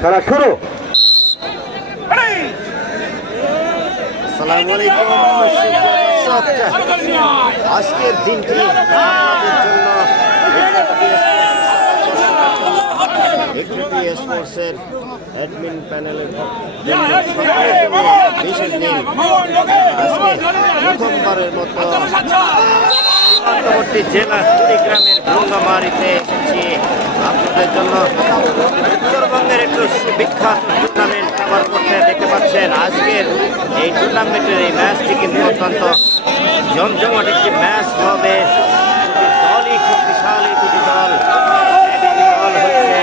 খেলা শুরু। আজকের দিনটি জন্য এক্রিপি স্পোর্টসের অ্যাডমিন প্যানেলের আজকে প্রথমবারের মতো সীমান্তবর্তী জেলা কুড়িগ্রামের গঙ্গামারিতে এসেছি। আপনাদের জন্য উত্তরবঙ্গের একটু বিখ্যাত টুর্নামেন্ট কভার করতে দেখতে পাচ্ছেন। আজকের এই টুর্নামেন্টের এই ম্যাচটি কিন্তু অত্যন্ত জমজমাট একটি ম্যাচ হবে। দলই খুব বিশাল, এই দুটি দল দল হচ্ছে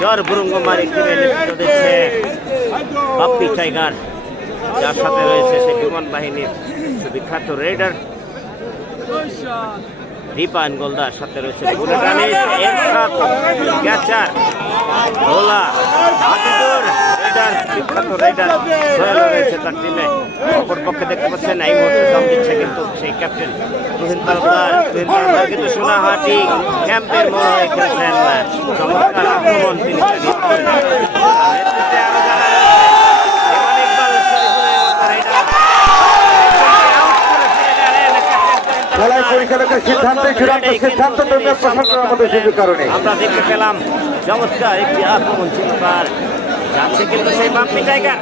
জ্বর বুরুঙ্গমারি নেতৃত্ব দিচ্ছে বাপ্পি টাইগার। যার সাথে রয়েছে সে বিমান বাহিনীর বিখ্যাত রেডার দীপায়ন গোলদার সাথে রয়েছে সোনাহাটি ক্যাম্পের মনে হয়ে খেলছেন। চমৎকার আক্রমণ তিনি চালিয়ে যাচ্ছেন। নেতৃত্বে আরও যারা রয়েছে, ইমান ইকবাল, শরীফুলের মতো রেডার। একজনকে out করে ফিরে গেলেন ক্যাপ্টেন তুহিন খেলায় তালুকদার। পরিচালকের সিদ্ধান্ত চূড়ান্ত সিদ্ধান্ত নির্ণয় প্রশাসনের মধ্যে সুযোগ কারণে। আমরা দেখতে পেলাম চমৎকার একটি আক্রমণ ছিল তার যাচ্ছে কিন্তু সেই টাইগার।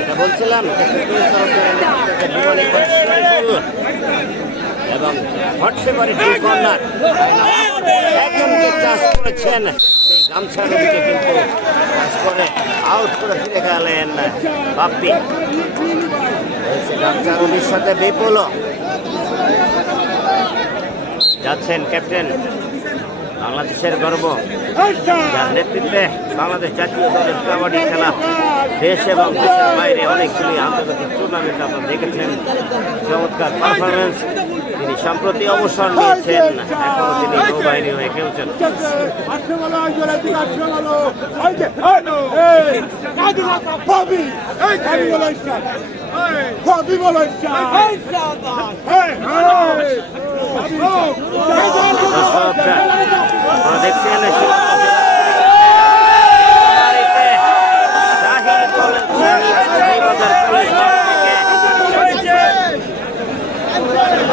এটা বলছিলাম এবং হট ফেভারিট এই কর্নার একজনকে চাষ করেছেন। সেই গামছা রবিকে কিন্তু চাষ করে আউট করে ফিরে গেলেন বাপ্পি সাথে বিপুলও যাচ্ছেন ক্যাপ্টেন বাংলাদেশের গর্ব। যার নেতৃত্বে বাংলাদেশ জাতীয় দলের কাবাডি খেলা দেশ এবং দেশের বাইরে অনেকগুলি আন্তর্জাতিক টুর্নামেন্ট আপনারা দেখেছেন। চমৎকার পারফরমেন্স তিনি সম্প্রতি অবসর নিয়েছেন এখনও তিনি নৌবাহিনী হয়ে খেলছেন দেখছেন বাড়িতে শাহী বলেছেন, শাহীবাজার পুলিশ মাঠ থেকে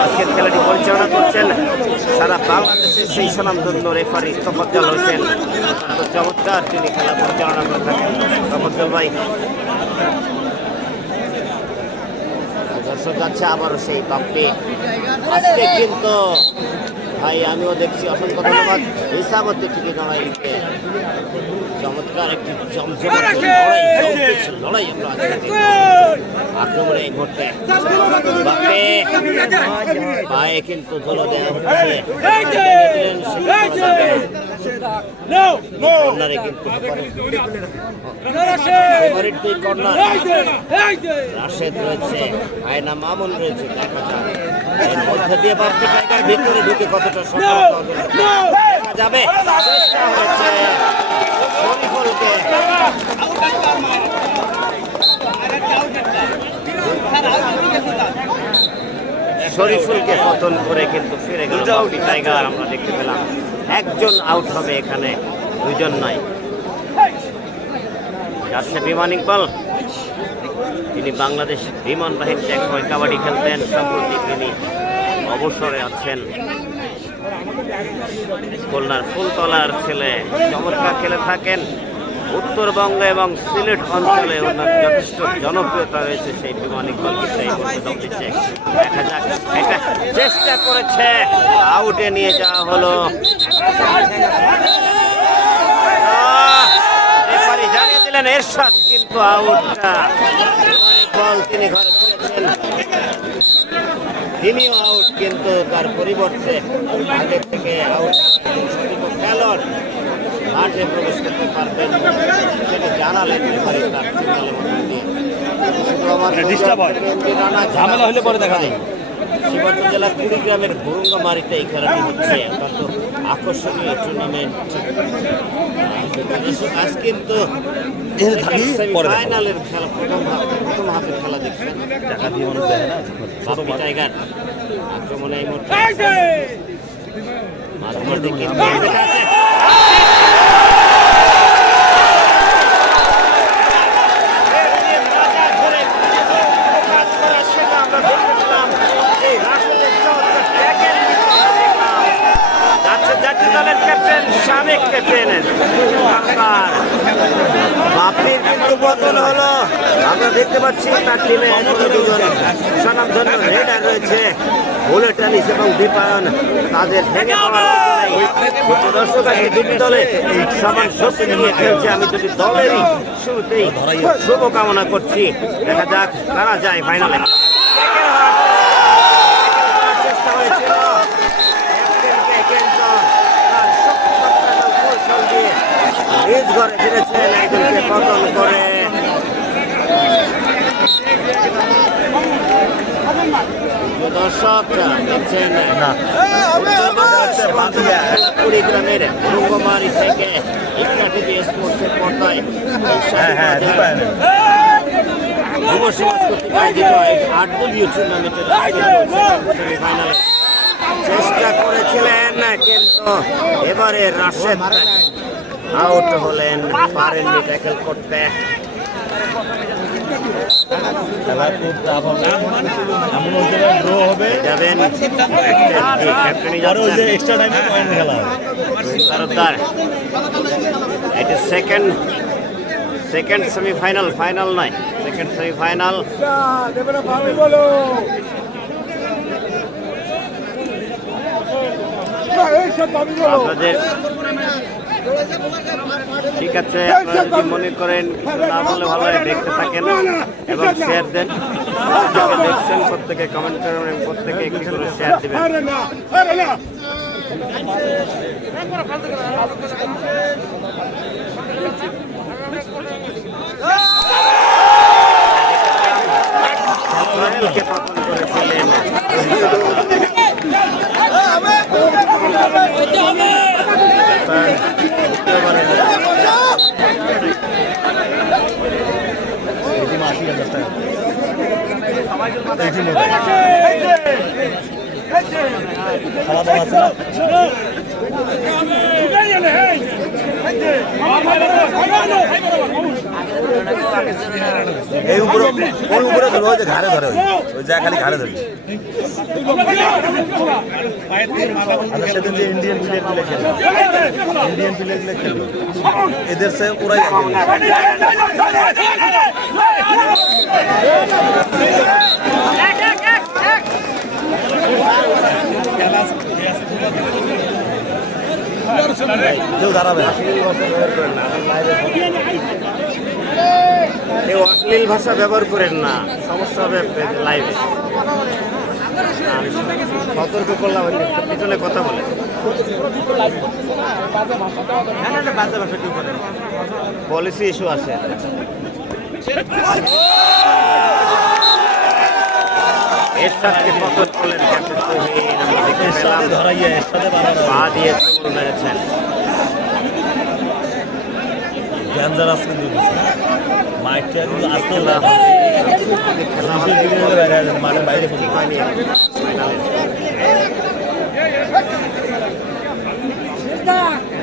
আজকের খেলাটি পরিচালনা করছেন সারা বাংলাদেশের সেই স্বনামধন্য রেফারি তফজ্জল হোসেন চমৎকার তিনি খেলা পরিচালনা করে থাকেন। তফজ্জল ভাই। দর্শক যাচ্ছে আবারও সেই বাপ্পি আজকে কিন্তু ভাই আমিও দেখছি। অসংখ্য ধন্যবাদ। হিসাবতে ঠিকই লড়াইকে চমৎকার একটি জমজমাট লড়াই লড়াই আমরা আজকে। আক্রমণে এই মুহূর্তে পায়ে কিন্তু ধুলো দেওয়া কর্নারে কিন্তু ফেভারিট দুই কর্নার। রাশেদ রয়েছে আয়না মামুন রয়েছে দেখা যাক। এর মধ্যে দিয়ে বাপ্পি টাইগার ভিতরে ঢুকে কতটা সফলতা অর্জন দেখা যাবে। চেষ্টা হয়েছে শরীফুলকে। শরীফুলকে পতন করে কিন্তু ফিরে গেল টাইগার আমরা দেখতে পেলাম। একজন আউট হবে এখানে দুজন নাই। যাচ্ছে বিমান ইকবাল। তিনি বাংলাদেশ বিমান বাহিনীতে একসময় কাবাডি খেলতেন, সম্প্রতি তিনি অবসরে আছেন। খুলনার ফুলতলার ছেলে চমৎকার খেলে থাকেন। উত্তরবঙ্গ এবং সিলেট অঞ্চলে ওনার যথেষ্ট জনপ্রিয়তা রয়েছে সেই বিমান ইকবাল কিন্তু এই মুহূর্তে দম দিচ্ছে দেখা যাক এটা চেষ্টা করেছে। আউটে নিয়ে যাওয়া হলো আহ, রেফারি জানিয়ে এরশাদ কিন্তু আউটটা বল তিনি ঘরে ফিরেছেন। তিনিও আউট কিন্তু তার পরিবর্তে আগে থেকে আউট খেলোয়াড় মাঠে প্রবেশ করতে পারবেন সেটা জানালেন রেফারি তার সিগন্যালের মধ্যে। দিয়ে শুধু আমার কেন্দ্রীয় রানা ঝামেলা হলে পরে দেখা যায় সীমান্ত জেলা কুড়িগ্রামের ভুরুঙ্গামারিতে এই খেলাটি হচ্ছে। অত্যন্ত আকর্ষণীয় টুর্নামেন্ট আজ কিন্তু ফাইনালের খেলা প্রথম প্রথম হাফের খেলা দেখছেন? টাকা দিয়ে মানুষ দেয় না? বাপ্পি টাইগার আক্রমণে এই মুহূর্তে মাঝমাঠে কিন্তু এটা আছে। যাচ্ছে যাচ্ছে দলের ক্যাপ্টেন আপনার বাপির কিন্তু বদল হলো। আমরা দেখতে পাচ্ছি তার টিমে এখনও দুজন স্বনামধন্য রেডার রয়েছে। বুলেটান এবং দীপায়ন তাদের ভেঙে। কিন্তু দর্শক আছে দুটি দলে সমান নিয়ে খেলছে। আমি দুটি দলেরই শুরুতেই শুভকামনা করছি, দেখা যাক কারা যায় ফাইনালে চেষ্টা হয়েছিল ক্যাপ্টেনকে কিন্তু তার শক্তিমত্তা এবং কৌশল দিয়ে নিজ ঘরে ফিরেছেন একজনকে পতন করে। দর্শক দেখছেন কুড়িগ্রামের রঙ্গমারি থেকে টিভি স্পোর্টসের পর্দায় যুব সমাজ কর্তৃক আয়োজিত এই আট দলীয় টুর্নামেন্টের সেমিফাইনালে চেষ্টা করেছিলেন কিন্তু এবারে রাশেদ আউট হলেন পারেননি ট্যাকেল করতে। যাবেন। এটি সেকেন্ড সেকেন্ড সেমিফাইনাল ফাইনাল নয়। সেকেন্ড সেমিফাইনাল আপনাদের ঠিক আছে, আপনারা যদি মনে করেন না বলে ভালো দেখতে থাকেন এবং শেয়ার দেন দেখছেন, প্রত্যেকে কমেন্ট করেন এবং প্রত্যেকে একটি করে শেয়ার দেবেন সোহেলকে পতন করেছিলেন এই টিম আশি হাজার এই উপরে ওই উপরে ধরো, ওই যে ঘাড়ে ধরে। ওই যা খালি ঘাড়ে ধরে আচ্ছা সেদিন যে ইন্ডিয়ান প্লেয়ার ইন্ডিয়ান প্লেয়ার এদের সে ওরাই অশ্লীল ভাষা ব্যবহার করেন না। সমস্যা হবে লাইভে সতর্ক করলাম পিছনে কথা বলে। পলিসি ইস্যু আছে। এরশাদকে পতন করলেন পা দিয়ে মেরেছেন। ডেঞ্জারাস কিন্তু। মাইকটা কিন্তু আসতে না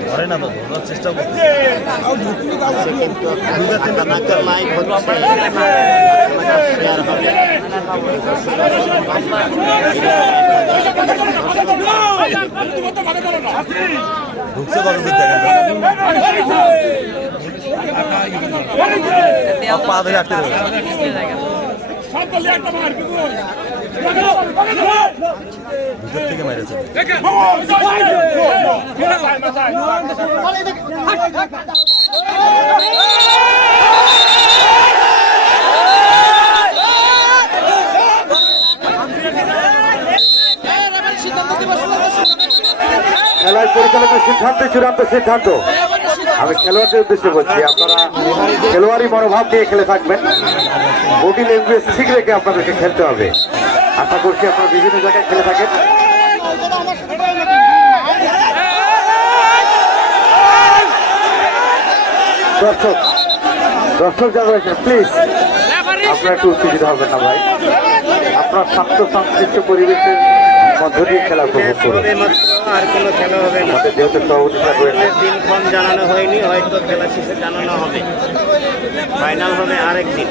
ধরে না তো ধরার চেষ্টা করছে ঢুকছে কত দেখেন ভিতর থেকে মেরেছে খেলার পরিচালকের সিদ্ধান্ত চূড়ান্ত সিদ্ধান্ত। আমি খেলোয়াড়দের উদ্দেশ্যে বলছি, আপনারা খেলোয়াড়ি মনোভাব নিয়ে খেলে থাকবেন। বডি ল্যাঙ্গুয়েজ ঠিক রেখে আপনাদেরকে খেলতে হবে। আশা করছি আপনারা বিভিন্ন জায়গায় খেলে থাকেন। দর্শক দর্শক যারা রয়েছেন প্লিজ আপনারা একটু উত্তেজিত হবেন না ভাই। আপনার স্বাস্থ্য সংশ্লিষ্ট পরিবেশে মধ্য দিয়ে খেলা উপভোগ করুন আর কোনো খেলা হবে না। যেহেতু সভাপতি রয়েছে। দিনক্ষণ জানানো হয়নি হয়তো খেলা শেষে জানানো হবে। ফাইনাল হবে আরেক দিন